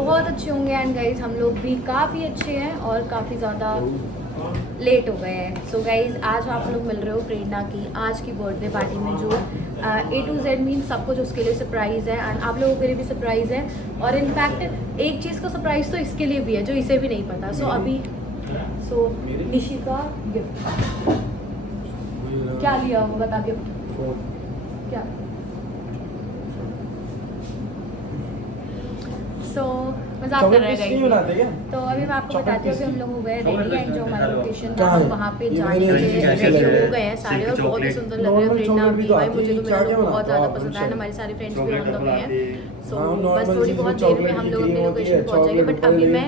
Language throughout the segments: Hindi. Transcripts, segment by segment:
बहुत अच्छे होंगे। एंड गाइज हम लोग भी काफ़ी अच्छे हैं और काफ़ी ज़्यादा लेट हो गए हैं। सो गाइज आज आप लोग मिल रहे हो प्रेरणा की आज की बर्थडे पार्टी में, जो A to Z मीन सब कुछ उसके लिए सरप्राइज़ है एंड आप लोगों के लिए भी सरप्राइज़ है। और इनफैक्ट एक चीज़ का सरप्राइज़ तो इसके लिए भी है जो इसे भी नहीं पता। सो निशी का गिफ्ट क्या लिया वो बता, गिफ्ट क्या? सो मजाक कर रहे हैं। तो अभी मैं आपको बताती हूँ कि हम लोग हो गए रेडी एंड जो हमारा लोकेशन था हम वहाँ पे जाने के लिए रेडी हो गए हैं सारे और बहुत ही सुंदर लग रहे हैं। प्रेरणा भी भाई मुझे तो मेरा लोग बहुत ज़्यादा पसंद आया, हमारे सारे फ्रेंड्स भी ऑन द वे हैं। सो बस थोड़ी बहुत देर में हम लोग अपनी लोकेशन पहुँच जाएंगे। बट अभी मैं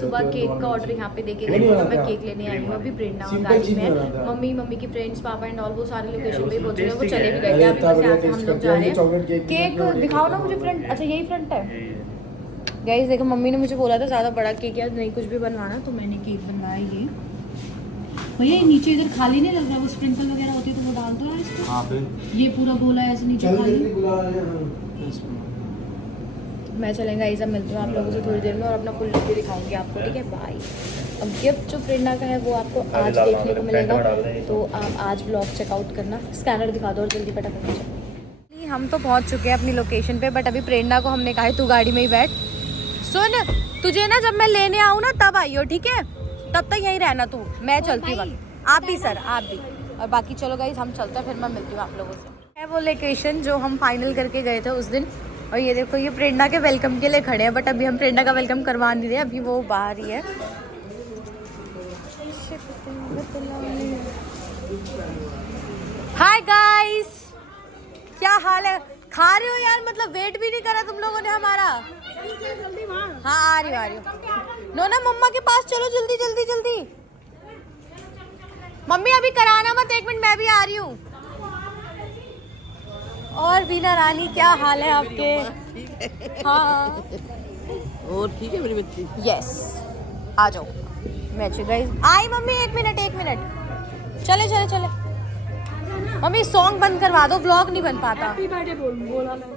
सुबह केक का ऑर्डर यहाँ पे देके गई हूँ, मैं केक लेने आई हूँ अभी प्रेरणा और गाड़ी में। मम्मी की फ्रेंड्स पापा एंड ऑल वो सारे लोकेशन पे पहुँच गए, वो चले भी गए। अभी बस यहाँ से हम लोग जा रहे हैं। केक दिखाओ ना मुझे फ्रंट। अच्छा यही फ्रंट है गाइस। देखो मम्मी ने मुझे बोला था ज़्यादा बड़ा केक या नहीं कुछ भी बनवाना, तो मैंने केक बनवाया ये। भैया नीचे इधर खाली नहीं लग रहा, वो स्प्रिंकल वगैरह होती है तो वो डाल दो यार इसको। हाँ ये पूरा गोला है ऐसे नीचे खाली। मैं चलेंगे गाइस, अब मिलती हूँ आप लोगों से थोड़ी देर में और अपना फुल लुक भी दिखाऊंगी आपको, ठीक है? बाय। अब गिफ्ट जो प्रेरणा का है वो आपको आज देखने को मिलेगा, तो आप आज ब्लॉग चेकआउट करना। स्कैनर दिखा दो और जल्दी फटाफट चलो। हम तो पहुँच चुके हैं अपनी लोकेशन पे, बट अभी प्रेरणा को हमने कहा है तू गाड़ी में ही बैठ। सुन तुझे ना जब मैं लेने आऊँ ना तब आइयो, ठीक है? तब तक यहीं रहना तू, मैं चलती हूँ। आप भी सर, आप भी। और बाकी चलो गाइस हम चलते हैं, फिर मैं मिलती हूँ आप लोगों से। है वो लोकेशन जो हम फाइनल करके गए थे उस दिन। और ये देखो ये प्रेरणा के वेलकम के लिए खड़े हैं, बट अभी हम प्रेरणा का वेलकम करवा नहीं रहे, अभी वो बाहर ही है। हाय गाइस, क्या हाल है? खा रहे हो यार? मतलब वेट भी नहीं करा तुम लोगों ने हमारा। हाँ आ रही हूँ। नोना मम्मा के पास चलो जल्दी जल्दी जल्दी। मम्मी अभी कराना मत, 1 मिनट मैं भी आ रही हूँ। और बीना रानी क्या हाल है आपके? हाँ और ठीक है मेरी बच्ची? यस आ जाओ। मैं guys I mummy, 1 minute 1 minute. चले चले चले मम्मी, सॉन्ग बंद करवा दो, ब्लॉग नहीं बन पाता। हैप्पी बर्थडे बोला मैं।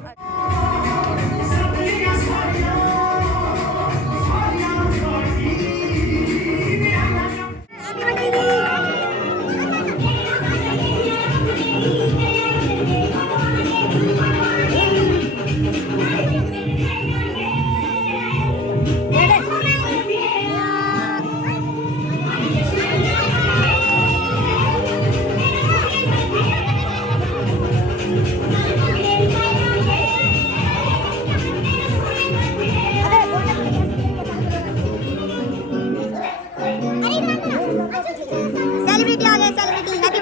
सेलिब्रिटी आ गए, सेलिब्रिटी हैप्पी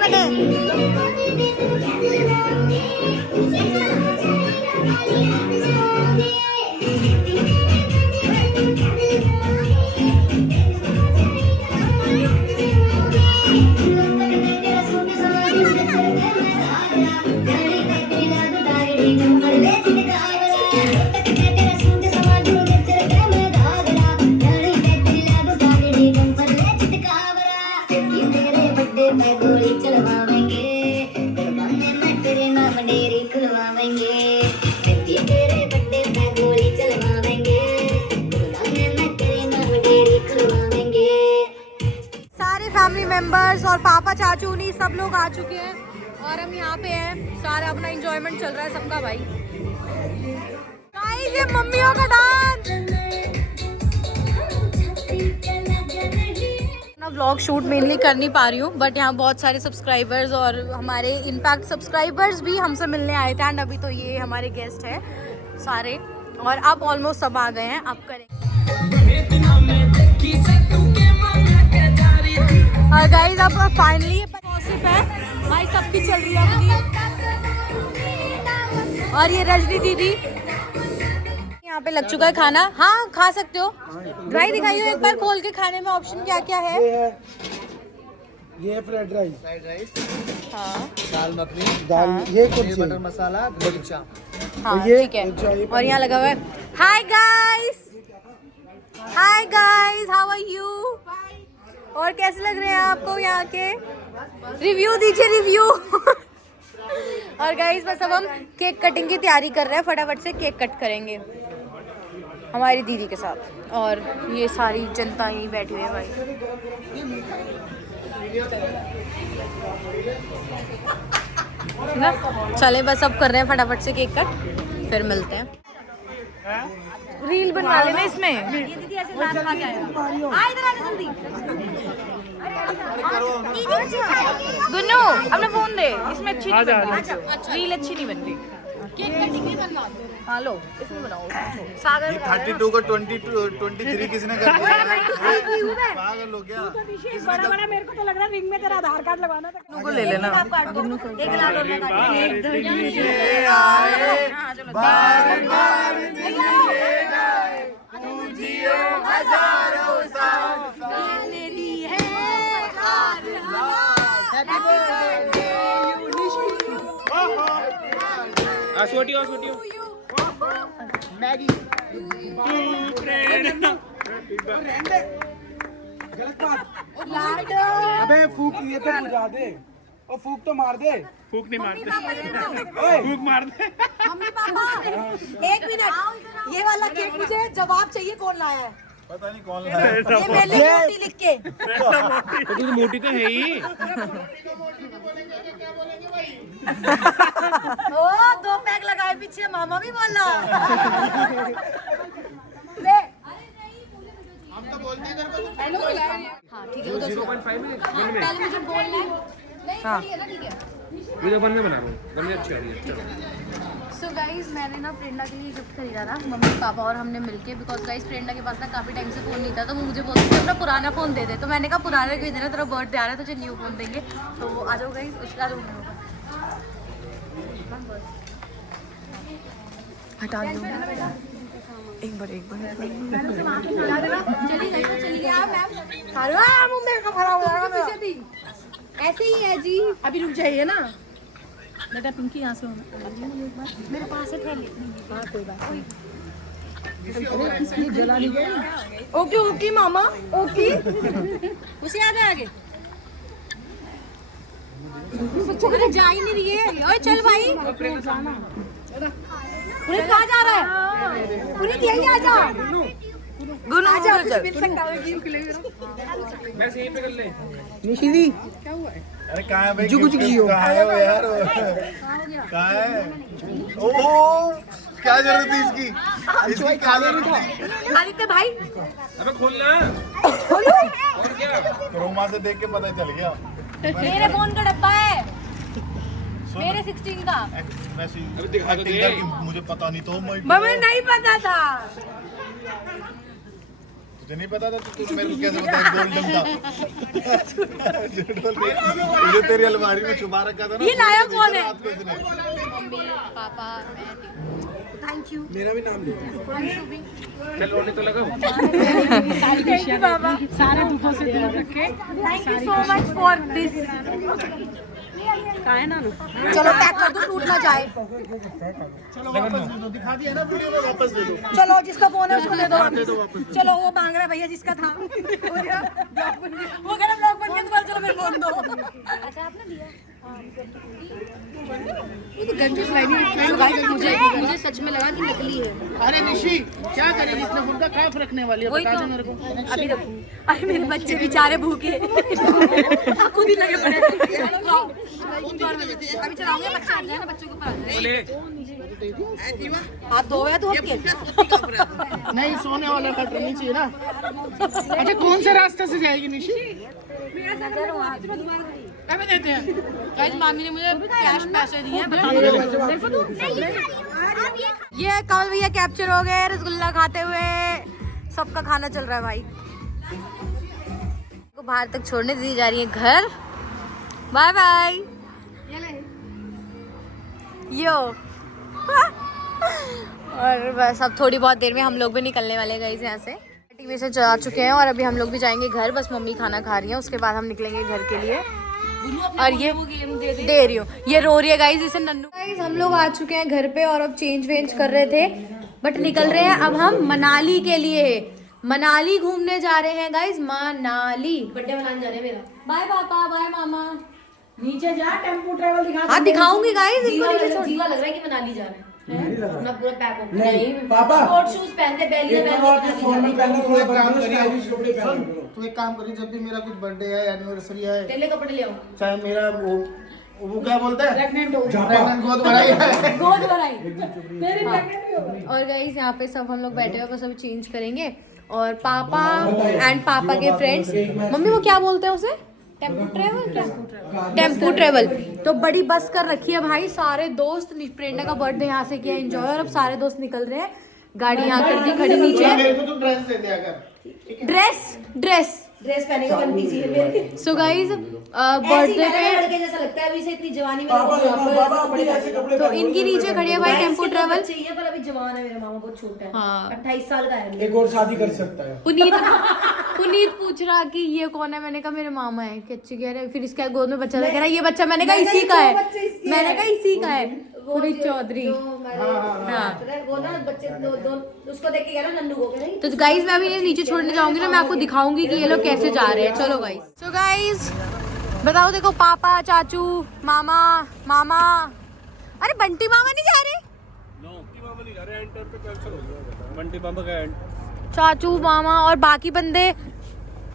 फैमिली मेंबर्स और पापा चाचू नहीं सब लोग आ चुके हैं और हम यहाँ पे हैं। सारा अपना एंजॉयमेंट चल रहा है सबका भाई। गाइस ये मम्मियों का डांस। अपना व्लॉग शूट मेनली कर नहीं पा रही हूँ, बट यहाँ बहुत सारे सब्सक्राइबर्स और हमारे इनफैक्ट सब्सक्राइबर्स भी हमसे मिलने आए थे। एंड अभी तो ये हमारे गेस्ट हैं सारे और अब ऑलमोस्ट सब आ गए हैं। अब करेंगे और गाइस अब फाइनली ये पॉसिबल है भाई, सबकी चल रही है अपनी। और ये रजनी दीदी यहाँ पे लग चुका है खाना। हाँ खा सकते हो, ड्राई दिखाइए एक बार खोल के। खाने में ऑप्शन क्या क्या है? ये फ्राइड राइस, हाँ दाल मखनी, दाल ये कुछ बटर मसाला, कुलचा। हाँ ठीक है। और यहाँ लगा हुआ है hi guys, hi guys how are you? और कैसे लग रहे हैं आपको यहाँ के? रिव्यू दीजिए रिव्यू। और गाइस बस अब हम केक कटिंग की तैयारी कर रहे हैं, फटाफट से केक कट करेंगे। हमारी दीदी के साथ। और ये सारी जनता यहीं बैठी हुई है भाई। चले बस अब कर रहे हैं फटाफट से केक कट, फिर मिलते हैं। रील बनवा लेना इसमें। ये दीदी ऐसे दांत खा के आएगा। आ इधर आने जल्दी। गुन्नू अपना फोन दे, इसमें अच्छी नहीं बन रही, रील अच्छी नहीं बन रही। केक कटिंग नहीं बनवा दो। हाँ लो इसमें बनाओ। सागर 32 को 23 किसने कर दिया? पागल हो क्या? बड़ा बड़ा मेरे को तो लग रहा है रिंग में तेरा आधार कार्ड लगाना था। गुन्नू को ले लेना। एक लाल और मैं मैगी गलत बात। अबे फूक लिए तो बुझा दे और फूक तो मार दे। फूक नहीं मारते, ओए फूक मार दे। मम्मी पापा एक मिनट, ये वाला केक मुझे जवाब चाहिए कौन लाया है? पता नहीं कौन लाया। ये मेरे लिए मोटी लिख के। तो मोटी तो है ही। ओ 2 पैक लगाए पीछे, मामा भी बोला। ले हम तो बोलते हैं हाँ ठीक है। 0.5 में पहले मुझे बोलना है। नहीं ठीक है ना, ठीक है। वीडियो बन में बना रहा हूँ, बनने अच्छी आ रही है। चलो सो गाइज मैंने ना प्रेरणा के लिए गिफ्ट खरीदा था, मम्मी पापा और हमने मिलके। बिकॉज गाइज प्रेरणा के पास ना काफ़ी टाइम से फ़ोन नहीं था, तो वो मुझे बोलती थी अपना पुराना फ़ोन दे दे। तो मैंने कहा पुराना क्यों देना, तेरा बर्थडे आ रहा है, तुझे न्यू फ़ोन देंगे। तो वो आ जाओ गाइज, उसका रूम में होगा। हटा दो एक बार चलिए आप मैम। अरे मुंह का खराब हो जाएगा मेरा। ऐसे ही है जी। अभी रुक जाइए ना। बेटा पिंकी यहाँ से होना मेरे पास है थैली। हाँ कोई बात नहीं। जला नहीं गया। ओके ओके मामा ओके। उसे आ जाए आगे। अरे जा ही नहीं रही है। ओए चल भाई। उन्हें कहाँ जा रहा है? उन्हें यही आ जा। गुनू आ जा, कुछ मिल सकता है गिफ्ट ले। मैं से यहीं पे कर ले। निशिदी अरे कहाँ है भाई? जुगु जुगियो। कहाँ है वो यार? कहाँ है? ओह क्या जरूरत थी इसकी? इसकी क्या जरूरत थी? आदित्य भाई अबे खोलना। और क्या? क्रोमा से देख के पता चल गया। मेरे फोन का डब्बा है, मेरे 16 का। मैसेज दिखा दो दे। मुझे पता नहीं तो मम्मी नहीं पता था। तुझे नहीं पता था तो तू मेरे को कैसे बताया गोल्डन था? झूठ बोल रही है। मुझे तेरी अलमारी में छुपा रखा था ना। ये लाया कौन है? रात को इसने। Mummy papa thank you. मेरा भी नाम ले। चल रोने तो लगाओ। थैंक यू बाबा। सारे दुखों से दूर रखे। Thank you so much for this. चलो पैक कर दो, टूट ना जाए। दिखा दिया ना वीडियो में, वापस दे दो। चलो जिसका फोन है उसको दे दो। चलो वो मांग रहा है भैया जिसका था। वो कह रहा ब्लॉग बन गया तो चलो मेरे फोन दो। अच्छा आपने दिया। मुझे सच में लगा कि नकली है। अरे निशी क्या करेगी इतने फूल का? कहाँ रखने वाली है? वही बता तो दे मेरे को। अभी रखूंगी। अरे मेरे बच्चे बेचारे भूखे खुद ही लगे पड़े। अभी चलाऊंगे, बच्चे आ जाए ना, बच्चों के ऊपर आ जाए। हाथ धो या तो नहीं सोने वाला कटर नहीं चाहिए ना। अच्छा कौन से रास्ते से जाएगी निशी? कब देते हैं? गाइस मामी ने मुझे कैश पैसे दिए हैं, बता दो। ये कमल भैया कैप्चर हो गए रसगुल्ला खाते हुए। सबका खाना चल रहा है भाई। को बाहर तक छोड़ने दी जा रही है घर। Bye bye. यो और बस अब थोड़ी बहुत देर में हम लोग भी निकलने वाले गाइस यहाँ से। टीवी से चला चुके हैं और अभी हम लोग भी जाएंगे घर। बस मम्मी खाना खा रही है, उसके बाद हम निकलेंगे घर के लिए। और ये दे रही हो, ये रो रही है गाइस, इसे नन्नू। गाइस हम लोग आ चुके हैं घर पे और अब चेंज वेंज कर रहे थे, बट निकल रहे हैं अब हम मनाली के लिए। मनाली घूमने जा रहे हैं गाइस, मनाली। बर्थडे मनाने जा रहे हैं मेरा। बाय पापा, बाय मामा। नीचे जा, टेम्पो ट्रेवल दिखा। हाँ दिखाऊंगी गाइस। जीवा लग रहा है कि मनाली जा रहे हैं। अपना पूरा पैक हो। नहीं, पापा। स्पोर्ट शूज पहनते, बैली फॉर्मल पहनना थोड़ा काम बंद, करिए। स्टाइलिश कपड़े सुन, पहनो। तू एक काम करिए, जब भी मेरा कुछ बर्थडे है, एनिवर्सरी है, तेले कपड़े ले आओ। चाहे मेरा वो क्या बोलते हैं, प्रेग्नेंट हो। प्रेग्नेंट गोद भराई है। गोद भराई। तेरी प्रेग्नेंट भी हो गई। और गाइस यहाँ पे सब हम लोग बैठे हुए, बस अभी चेंज करेंगे। और पापा एंड पापा के फ्रेंड्स, मम्मी वो क्या बोलते हैं उसे, टेम्पू ट्रेवल, टेम्पू ट्रेवल, तो बड़ी बस कर रखी है भाई। सारे दोस्त, प्रेरणा का बर्थडे यहाँ से किया एंजॉय, और अब सारे दोस्त निकल रहे हैं। गाड़ी यहाँ कर दी खड़ी नीचे। मेरे को तो ड्रेस दे दिया कर। ड्रेस पहने का बननी चाहिए मेरे। सो गाइज बर्थडे पे लड़के जैसा लगता है अभी से, इतनी जवानी में बाबा अपने ऐसे कपड़े तो इनकी नीचे खड़ी है भाई टेम्पो ट्रेवल। चाहिए, पर अभी जवान है मेरा मामा, बहुत छोटा है। हाँ। 28 साल का है। एक और शादी कर सकता है। पुनीत पूछ रहा कि ये कौन है, मैंने कहा मेरे मामा है। कि अच्छी कह रहे, फिर इसके गोद में बच्चा था, कह रहा ये बच्चा, मैंने कहा इसी का है, मैंने कहा इसी का है, पुनीत चौधरी। वो ना बच्चे दो उसको देख के कह रहा नन्नू को कह रही। तो गाइज मैं अभी नीचे छोड़ने जाऊंगी ना, मैं आपको दिखाऊंगी कि ये लोग कैसे जा रहे हैं। चलो गाइज। सो गाइज बताओ, देखो पापा, चाचू, मामा, मामा, अरे बंटी मामा नहीं जा रहे, चाचू मामा और बाकी बंदे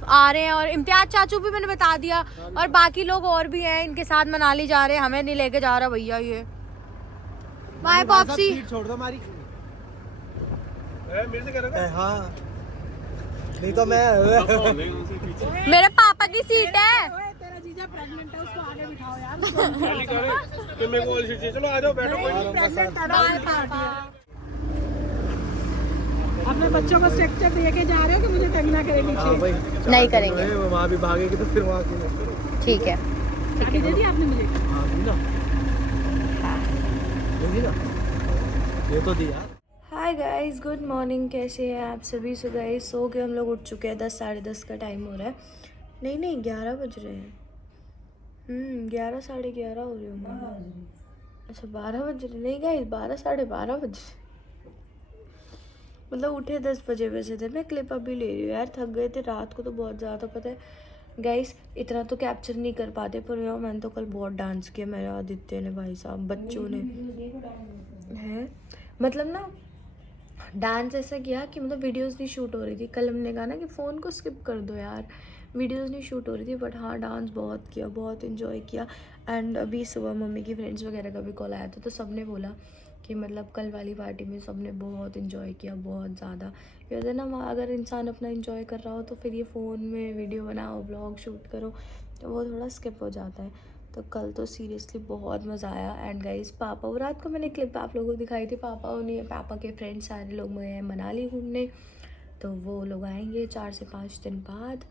आ रहे हैं। और इम्तियाज चाचू भी मैंने बता दिया, और बाकी लोग और भी हैं, इनके साथ मनाली जा रहे हैं। हमें नहीं लेके जा रहा भैया ये। Bye Popsy. छोड़ दो हमारी। मेरे से कह रहा है हाँ, नहीं तो मैं मेरे पापा की सीट है। तेरा जीजा प्रेग्नेंट है, उसको आगे बिठाओ यार। कि मेरे को वाली सीट चाहिए। चलो आ जाओ, बैठो। प्रेग्नेंट है ना। बाय पापा। अपने बच्चों को स्ट्रक्चर दे के जा रहे हो कि मुझे तंग ना करे नीचे। नहीं करेंगे, वहाँ भी भागेगी तो फिर वहाँ की ठीक है। आगे दे दी आपने मुझे। ये तो दिया। हाय गाइस, गुड मॉर्निंग, कैसे हैं आप सभी। सो गाइस सो के हम लोग उठ चुके हैं। 10 साढ़े 10 का टाइम हो रहा है। नहीं 11 बज रहे हैं। 11 साढ़े 11 हो रहे होंगे। अच्छा 12 बज रहे। नहीं गाइस 12 साढ़े 12 बज रहे। मतलब उठे 10 बजे वैसे थे। मैं क्लिप अभी ले रही हूँ यार, थक गए थे रात को तो बहुत ज़्यादा। पता है गाइस इतना तो कैप्चर नहीं कर पाते, पर यार मैंने तो कल बहुत डांस किया। मेरे आदित्य ने, भाई साहब, बच्चों ने है, मतलब ना डांस ऐसा किया कि मतलब वीडियोस नहीं शूट हो रही थी। कल हमने कहा ना कि फ़ोन को स्किप कर दो यार, वीडियोस नहीं शूट हो रही थी, बट हाँ डांस बहुत किया, बहुत इन्जॉय किया। एंड अभी सुबह मम्मी की फ्रेंड्स वगैरह का भी कॉल आया था, तो सब ने बोला कि मतलब कल वाली पार्टी में सब ने बहुत इन्जॉय किया, बहुत ज़्यादा। कहते हैं ना, अगर इंसान अपना इन्जॉय कर रहा हो तो फिर ये फ़ोन में वीडियो बनाओ, ब्लॉग शूट करो, तो वो थोड़ा स्किप हो जाता है। तो कल तो सीरियसली बहुत मज़ा आया। एंड गाइस पापा, वो रात को मैंने क्लिप आप लोगों को दिखाई थी, पापा उन्हें, पापा के फ्रेंड्स सारे लोग गए हैं मनाली घूमने। तो वो लोग आएंगे 4 से 5 दिन बाद,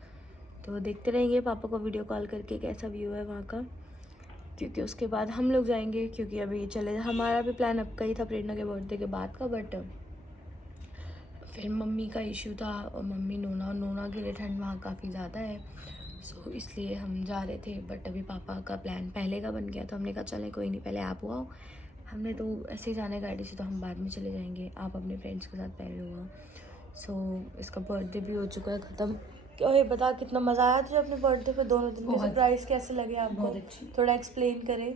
तो देखते रहेंगे पापा को वीडियो कॉल करके कैसा व्यू है वहाँ का। क्योंकि उसके बाद हम लोग जाएंगे, क्योंकि अभी चले, हमारा भी प्लान अब का ही था प्रेरणा के बर्थडे के बाद का, बट फिर मम्मी का इशू था, और मम्मी नोना के लिए ठंड वहाँ काफ़ी ज़्यादा है, सो इसलिए हम जा रहे थे। बट अभी पापा का प्लान पहले का बन गया, तो हमने कहा चले कोई नहीं, पहले आप हुआ। हमने तो ऐसे ही जाना है गाड़ी से, तो हम बाद में चले जाएंगे, आप अपने फ्रेंड्स के साथ पहले हुआ। सो इसका बर्थडे भी हो चुका है ख़त्म। क्या ये बता, कितना मज़ा आया तुझे अपने बर्थडे पे? दोनों दिन के सरप्राइज़ कैसे लगे आपको? बहुत अच्छी। थोड़ा एक्सप्लेन करें।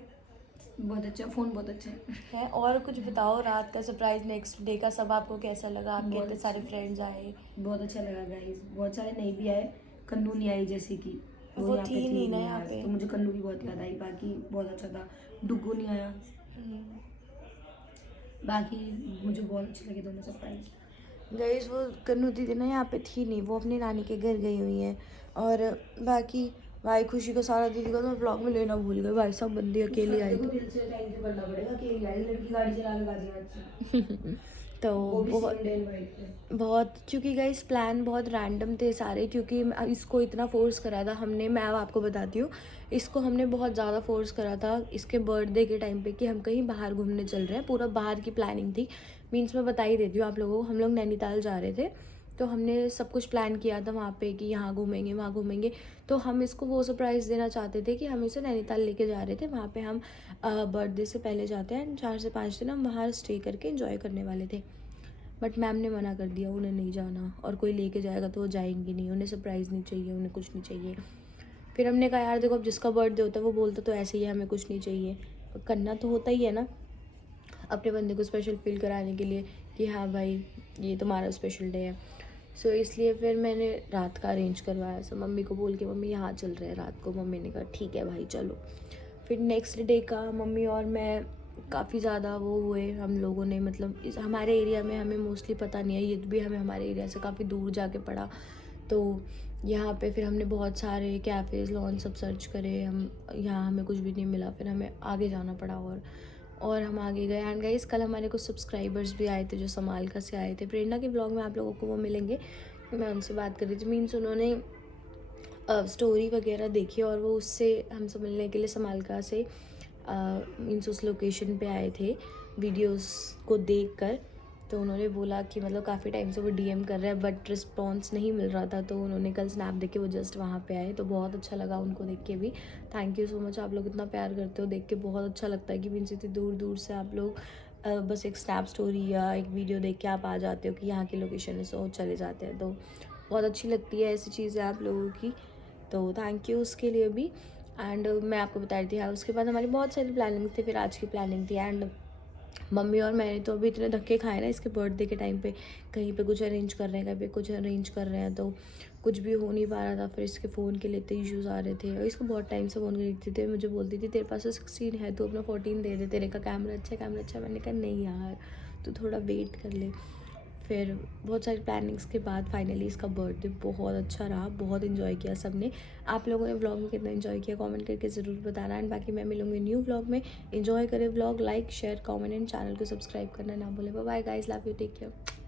बहुत अच्छा, फोन बहुत अच्छा है, और कुछ बताओ, रात का सरप्राइज, नेक्स्ट डे का सब आपको कैसा लगा? आपके इतने सारे फ्रेंड्स आए। बहुत अच्छा लगा गाइस, बहुत सारे नहीं भी आए, कन्नू नहीं आई जैसे कि वो यहाँ पे थी नहीं ना यहाँ यार, पे। तो मुझे कन्नू की बहुत याद आई। बाकी बहुत अच्छा था, डुग्गू नहीं आया। बाकी मुझे बहुत अच्छे लगे दोनों सरप्राइज। गाइस वो कन्नू दीदी ना यहाँ पे थी नहीं, वो अपनी नानी के घर गई हुई हैं। और बाकी भाई खुशी को, सारा दीदी को तो मैं ब्लॉग में लेना भूल गई। भाई सब बंदी अकेली आई थी। दिल से थैंक यू करना पड़ेगा, अकेली आई, लड़की गाड़ी चला के गाजियाबाद से। तो वो भी बहुत सेम डे इनवाइट थे। बहुत, क्योंकि गाइस प्लान बहुत रैंडम थे सारे, क्योंकि इसको इतना फोर्स करा था हमने। मैं अब आपको बताती हूँ, इसको हमने बहुत ज़्यादा फोर्स करा था इसके बर्थडे के टाइम पे कि हम कहीं बाहर घूमने चल रहे हैं। पूरा बाहर की प्लानिंग थी। मीन्स मैं बता ही देती हूँ आप लोगों को, हम लोग नैनीताल जा रहे थे, तो हमने सब कुछ प्लान किया था वहाँ पे कि यहाँ घूमेंगे, वहाँ घूमेंगे। तो हम इसको वो सरप्राइज़ देना चाहते थे कि हम इसे नैनीताल लेके जा रहे थे। वहाँ पे हम बर्थडे से पहले जाते हैं, 4 से 5 दिन हम वहाँ स्टे करके एंजॉय करने वाले थे। बट मैम ने मना कर दिया, उन्हें नहीं जाना, और कोई लेके जाएगा तो वो जाएंगी नहीं, उन्हें सरप्राइज़ नहीं चाहिए, उन्हें कुछ नहीं चाहिए। फिर हमने कहा यार देखो, अब जिसका बर्थडे होता है वो बोलता तो ऐसे ही है, हमें कुछ नहीं चाहिए, करना तो होता ही है ना। अपने बंदे को स्पेशल फील कराने के लिए कि हाँ भाई ये तुम्हारा स्पेशल डे है। सो इसलिए फिर मैंने रात का अरेंज करवाया। सो मम्मी को बोल के मम्मी यहाँ चल रहे हैं रात को। मम्मी ने कहा ठीक है भाई चलो। फिर नेक्स्ट डे का मम्मी और मैं काफ़ी ज़्यादा वो हुए हम लोगों ने, मतलब इस हमारे एरिया में हमें मोस्टली पता नहीं है, ये भी हमें हमारे एरिया से काफ़ी दूर जाके पड़ा। तो यहाँ पे फिर हमने बहुत सारे कैफ़ेज़ लॉन सब सर्च करे, हम यहाँ हमें कुछ भी नहीं मिला। फिर हमें आगे जाना पड़ा और हम आगे गए। एंड गाइस कल हमारे कुछ सब्सक्राइबर्स भी आए थे जो समालका से आए थे। प्रेरणा के ब्लॉग में आप लोगों को वो मिलेंगे। मैं उनसे बात कर रही थी, मीन्स उन्होंने स्टोरी वगैरह देखी और वो उससे हमसे मिलने के लिए समालका से मीन्स उस लोकेशन पे आए थे वीडियोस को देखकर। तो उन्होंने बोला कि मतलब काफ़ी टाइम से वो डीएम कर रहे हैं बट रिस्पॉन्स नहीं मिल रहा था। तो उन्होंने कल स्नैप देख के वो जस्ट वहाँ पे आए, तो बहुत अच्छा लगा उनको देख के भी। थैंक यू सो मच, आप लोग इतना प्यार करते हो, देख के बहुत अच्छा लगता है कि मीन्स इतनी दूर दूर से आप लोग बस एक स्नैप स्टोरी या एक वीडियो देख के आप आ जाते हो कि यहाँ की लोकेशन है, सो चले जाते हैं। तो बहुत अच्छी लगती है ऐसी चीज़ें आप लोगों की, तो थैंक यू उसके लिए भी। एंड मैं आपको बता रही थी हाँ, उसके बाद हमारी बहुत सारी प्लानिंग थी। फिर आज की प्लानिंग थी एंड मम्मी और मैंने तो अभी इतने धक्के खाए ना इसके बर्थडे के टाइम पे, कहीं पे कुछ अरेंज कर रहे हैं, कहीं पे कुछ अरेंज कर रहे हैं, तो कुछ भी हो नहीं पा रहा था। फिर इसके फ़ोन के लिए इतने इश्यूज़ आ रहे थे और इसको बहुत टाइम से फ़ोन खरीदती थी। मुझे बोलती थी तेरे पास तो 16 है, तो अपना 14 दे दे, तेरे का कैमरा अच्छा। मैंने कहा नहीं यार तू थोड़ा वेट कर ले। फिर बहुत सारी प्लानिंग्स के बाद फाइनली इसका बर्थडे बहुत अच्छा रहा, बहुत इन्जॉय किया सबने। आप लोगों ने व्लॉग में कितना इन्जॉय किया कमेंट करके ज़रूर बताना। एंड बाकी मैं मिलूंगी न्यू व्लॉग में। इन्जॉय करें vlog, like share comment and channel को सब्सक्राइब करना ना भूलें। Bye guys, love you, take care.